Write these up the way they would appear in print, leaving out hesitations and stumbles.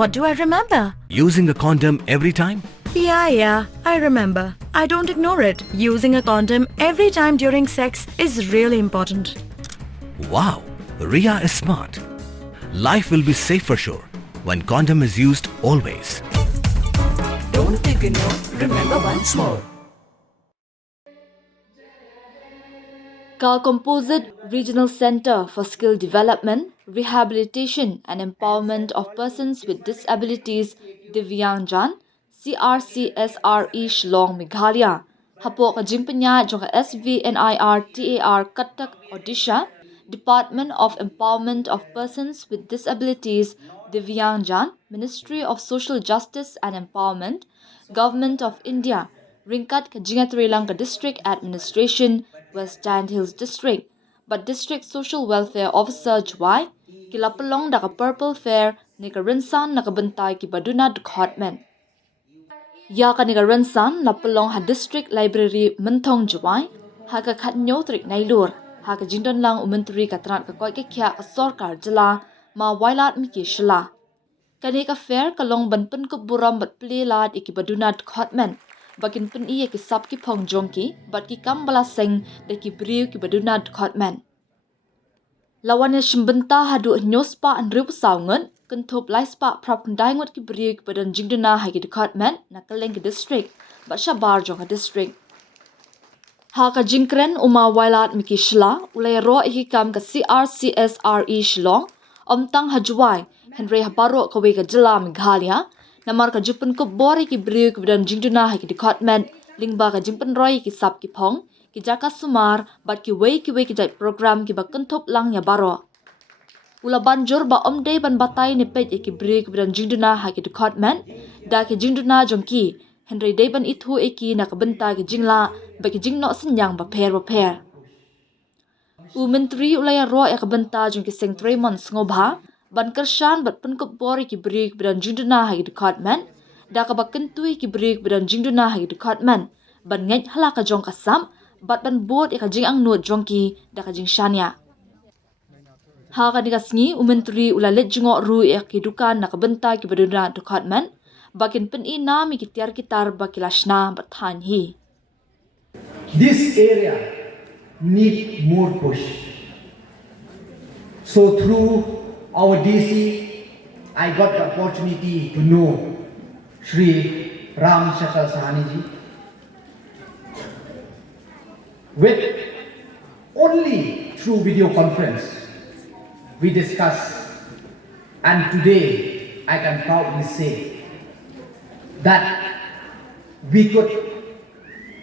What do I remember? Using a condom every time? Yeah, I remember. I don't ignore it. Using a condom every time during sex is really important. Wow, Ria is smart. Life will be safe for sure when condom is used always. Don't ignore, remember once more. Ka Composite Regional Center for Skill Development, Rehabilitation and Empowerment of Persons with Disabilities Divyangjan, CRCSRE Shillong Meghalaya, Hapok Jimpanya Jong SVNIRTAR Katak Odisha, Department of Empowerment of Persons with Disabilities Divyangjan, Ministry of Social Justice and Empowerment, Government of India, Ringkat Kajingatri District Administration, West Giant Hills District, but District Social Welfare Officer Jowai, Kilapalong Daka Purple Fair, Nika Rinsan Nakabantai Kiba duna dkhot men. Ya ka Nika Rinsan Napalong ha District Library Mentong Jowai, Haka Khat Nyotrik Nailur, Haka Jindon Lang Umentri Katrat Kakoi Kekya Sorkar Jala, Ma Wailat Miki Shila. Kanika Fair Kalong Banpun Kuburam Bat Plilat Ikiba duna dkhot men. Bakin pen iya ki sap ki phong jongki, bat ki kam bala seng de ki briu ki baduna dkhot men. Lawan ya shimbenta hadu nyospa an riu saungan, kentup lai spa prap kundai ngot ki briu ki badan jingduna hai ki dkhot men, nakaleng ki district, bat shabar jong ka district. Ha ka jingkren uma wailat miki shla, ulay ro iki kam ka CRCSRE Shillong, omtang hajwai, Henry habaro kawe ka jila Meghalaya, Namar ka jupun ko bori ki briu ki bidan jingduna hai ki dkhot men, lingba ka jingpan roi ki sap ki phong, ki jaka sumar, bat ki wei ki jai program ki ba kentup lang ya baro. Ula banjur ba omde ban batai ni pej ki briu ki bidan jingduna hai ki dkhot men, da ki jingduna jongki, Henry day ban ithu eki na ka benta ki jingla, ba ki jingno senyang ba per. Menteri ulaya ro ya ka benta jongki seng 3 months ngobha, ban kershan bat pen bori ki briu ki bidan jingduna hai ki dkhot men, da ka ba kentui ki briu ki bidan jingduna hai ki dkhot men, ban ngej hala ka jong kasam, bat ban bot ya ka jing ang nuot jongki da ka jing shania. Ha ka digasngi Menteri ulalet jingok ru ya ki dukan na ka benta ki baduna dkhot men, bakin pen ina mi ki tiar kitar ba kilashna bat than hi. This area need more push. So through our DC, I got the opportunity to know Sri Ram Shakal Sahaniji. With only through video conference, we discussed, and today I can proudly say that we could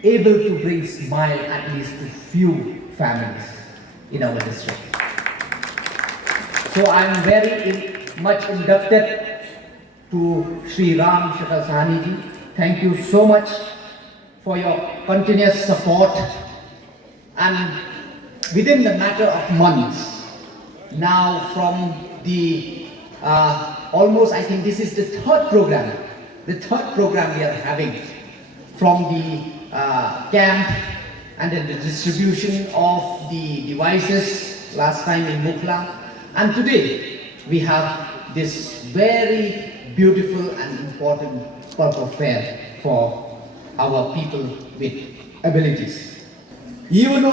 able to bring smile at least to few families in our district. So I am very much indebted to Sri Ram Shakal Sahaniji. Thank you so much for your continuous support, and within the matter of months, now from the almost, I think this is the third program we are having from the camp and then the distribution of the devices last time in Mukla, and today we have this very beautiful and important purple fair for our people with abilities. You know,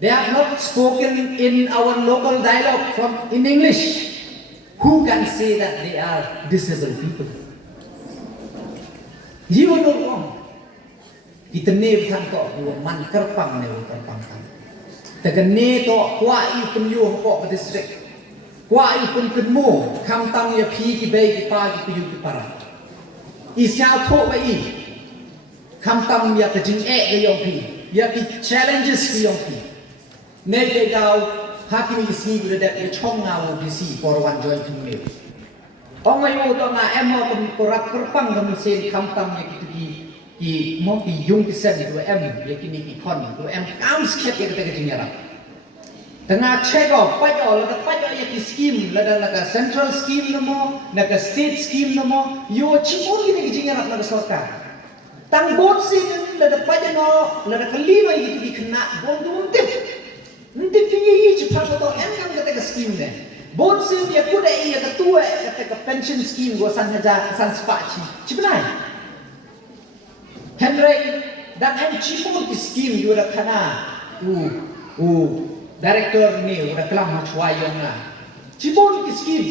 they have not spoken in our local dialogue in English. Who can say that they are disabled people? You know wrong. Kita ne kan to man kerpang ne kerpang kan. Tegan ne to kwa I pun yo ko district. Kwa I pun kenmo kam tang ya pi ki bei ki pa ki yu ki para. I sia to ba I. Kam tam ya ka jing e yong pi. Ya ki challenges ki yong pi. Ne de gao hakimi isi gula dat ya chong ngau disi for one joint meal. Ong ai o to nga em ho pun korak kerpang kam sen kam tam ya ki ki mo ki yung ki sen itu em ya kini ki kon tu em kam sket ya kata kejinyara tengah check off pajo ya ki scheme lada central scheme namo naga state scheme namo yo chimon kini kejinyara naga sorkar tang bon sin lada pajo no lada kalima itu ki kena bon tu tip Nanti kini cepat atau kan kata ke skim ni. Bon sim dia kuda ia ketua kata ke pension scheme gua san hajar san sepaci. Cipenai. Henry dan em cipun ke skim dia dah kena. Director ni udah kelam macam yang lah. Cipun ke skim.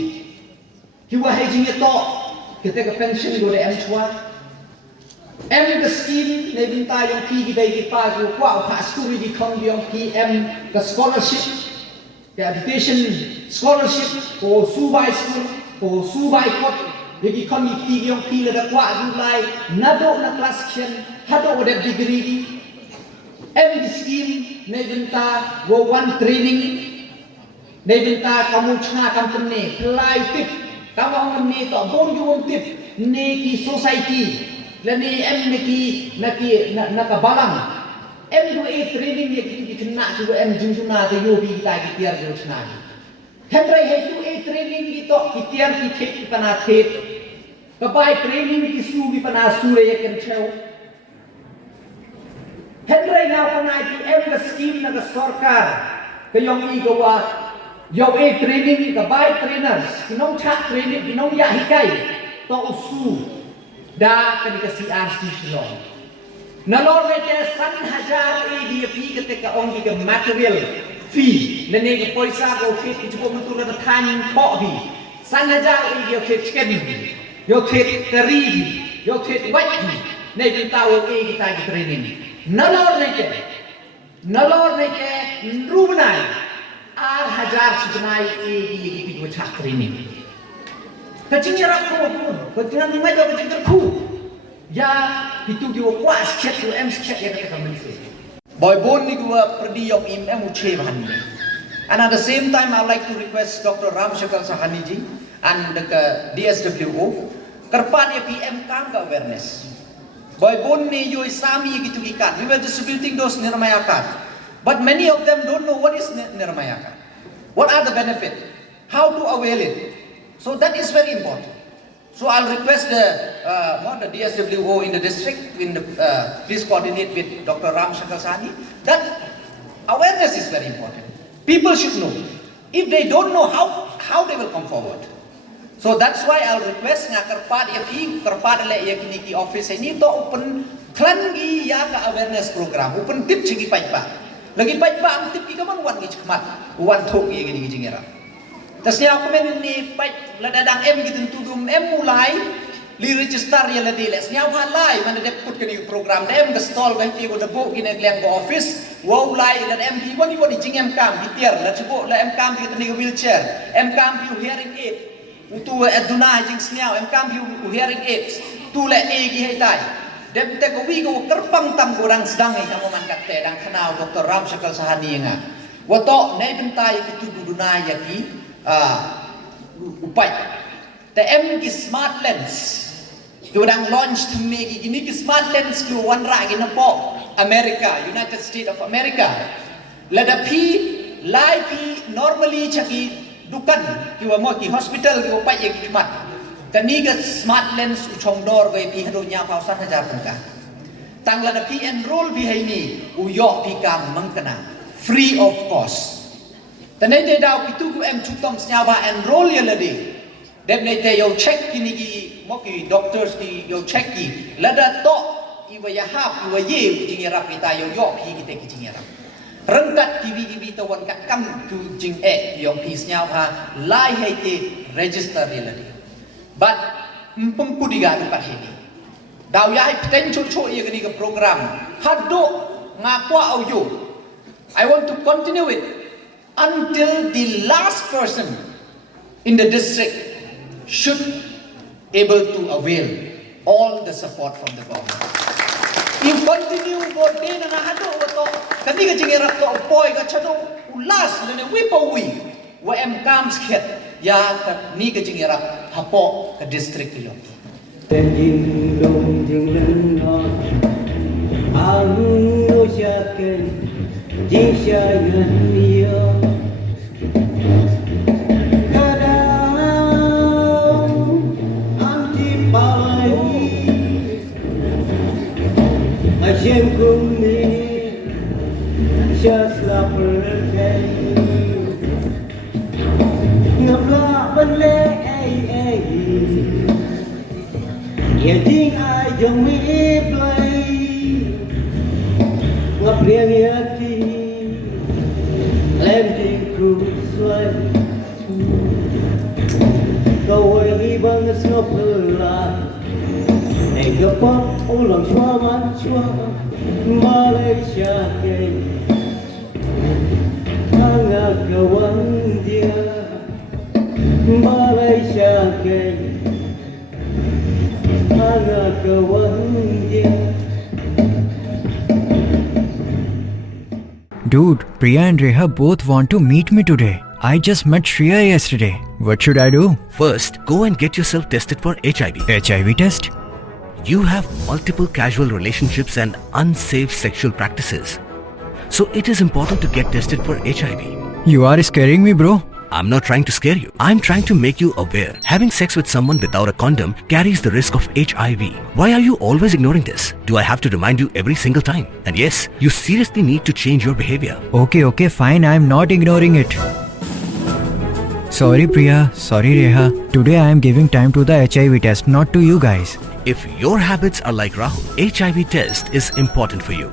Kiwa hedging itu kita ke pension gua dah em cua. Em ke skim ni minta yang pi kita kita gua kuat pak school di kong yang PM ke scholarship. The education scholarship for Subai school, for Subai kot, jadi kami tiga yang pilih ada kuat julai, nado nak kelas kian, hado ada degree di, em scheme, nebenta one training, nebenta kamu cina kamu ni, pelai tip, kamu orang ni tak bon tip, ni ki society, lani em ni nak balang. Em dua training yang kita kena juga em jumpa tu yobi kita tiar jauh senang. Henry itu training kita tiar kita panah thet. Kebai training kita su kita panah sure yang kencau. Henry ngau panah itu em ke scheme nak sorkar ke yang ini kawa. Yang training kebai trainers, kinong cak training, kinong ya hikai, to usu dah kenika CRC silong. Nalor mereka san hajar dia pi ketika orang kita material fee, nene poisa kau fit cukup mentul ada tanya kau bi, san hajar dia fit chicken bi, yo fit teri, yo fit white bi, nene kita kita training. Nalor mereka rumai, hajar sebenai dia kita cak training. Kecingnya rakau pun, kecingnya ni macam kecingnya ku. Ya, itu juga kuat sikit tu, em sikit yang kata kami sih. Boy bon ni gua pergi yang em ucap bahan ni. And at the same time, I would like to request Dr. Ram Shakal Sahani ji and the DSWO kerpat ya PM kam ka awareness. Boy bon ni yo isami gitu gikan. We were distributing those nirmaya card, but many of them don't know what is nirmaya card. What are the benefit? How to avail it? So that is very important. So I'll request the DSWO in the district, please coordinate with Dr. Ram Shakasani, that awareness is very important. People should know. If they don't know how they will come forward. So that's why I'll request nga kerpat le ya kini ki office ini to open klangi ya ka awareness program, open tip cigi paipa. Lagi paipa ang tip ki kaman wan ki chkmat, wan thok ye gini jingera. Tasnya aku main ni baik ladang em gitu tudum em mulai li register ya ladi les nya halai mana dep put kini program dem ke stall ke ti ko debu kini klem ko office wow lai dan em di wani jing em kam bitiar la cebu la em kam ki tani wheelchair em kam pi hearing aid utu duna jing sniao em kam pi hearing aid tu le e gi hai tai dem te ko wi ko kerpang tam kurang sedang ai kamu man katte dang kanau Dr. Ram Shakal Sahani nga wato nei bentai ki tu duna ya ki upai. The M ki smart lens. Kita dah launch megi gini ki smart lens ki one rak in po America, United States of America. Lada pi lai pi normally caki dukan ki mo ki hospital ki upai ye ki mat. Tani ke smart lens uchong dor ke pi hado nya pausan hajar tangka. Tang lada pi enroll pi hai ni uyo pi kam mangkana free of cost. Tanai te dau kitu ku em chutom snyawa enroll ya ladi. Dem nei te yo check kini ki mo ki doctors ki yo check ki lada to iwa ya hap iwa ye jing ya rap kita yo pi ki te ki jing ya rap. Rengkat kiwi tawan kat kam ku jing yo pi snyawa lai hai te register ya ladi. But mpung ku diga tu kat hini. Dau ya hai potential cho ye kini ke program. Hado ngakwa au yo. I want to continue it until the last person in the district should able to avail all the support from the government. If continue go day na hado to kami ka jingira to boy ka chado ulas lene wipawi wa em comes khet ya ka ni ka jingira hapo ka district yo. Tenjing long jing len no ang no shaken jing shayen yo Hãy subscribe cho kênh Ghiền Mì Gõ để không bỏ lỡ những video hấp dẫn. just love again ngập lạ bên lêอย่าทิ้งอายยังมีเปลยngập riêngอย่าทิ้งเล่นที่ครูสวยก็ไว้บังสงบลาไอ้กระป๋องอุลังชัวมันชัวมาเลยชาเกยทางกะวันเดียมาเลยชาเกยทางกะวันเดีย Dude, Priya and Reha both want to meet me today. I just met Shreya yesterday. What should I do? First, go and get yourself tested for HIV. HIV test? You have multiple casual relationships and unsafe sexual practices. So it is important to get tested for HIV. You are scaring me, bro. I'm not trying to scare you. I'm trying to make you aware. Having sex with someone without a condom carries the risk of HIV. Why are you always ignoring this? Do I have to remind you every single time? And yes, you seriously need to change your behavior. Okay, fine. I'm not ignoring it. Sorry, Priya. Sorry, Reha. Today I am giving time to the HIV test, not to you guys. If your habits are like Rahul, HIV test is important for you.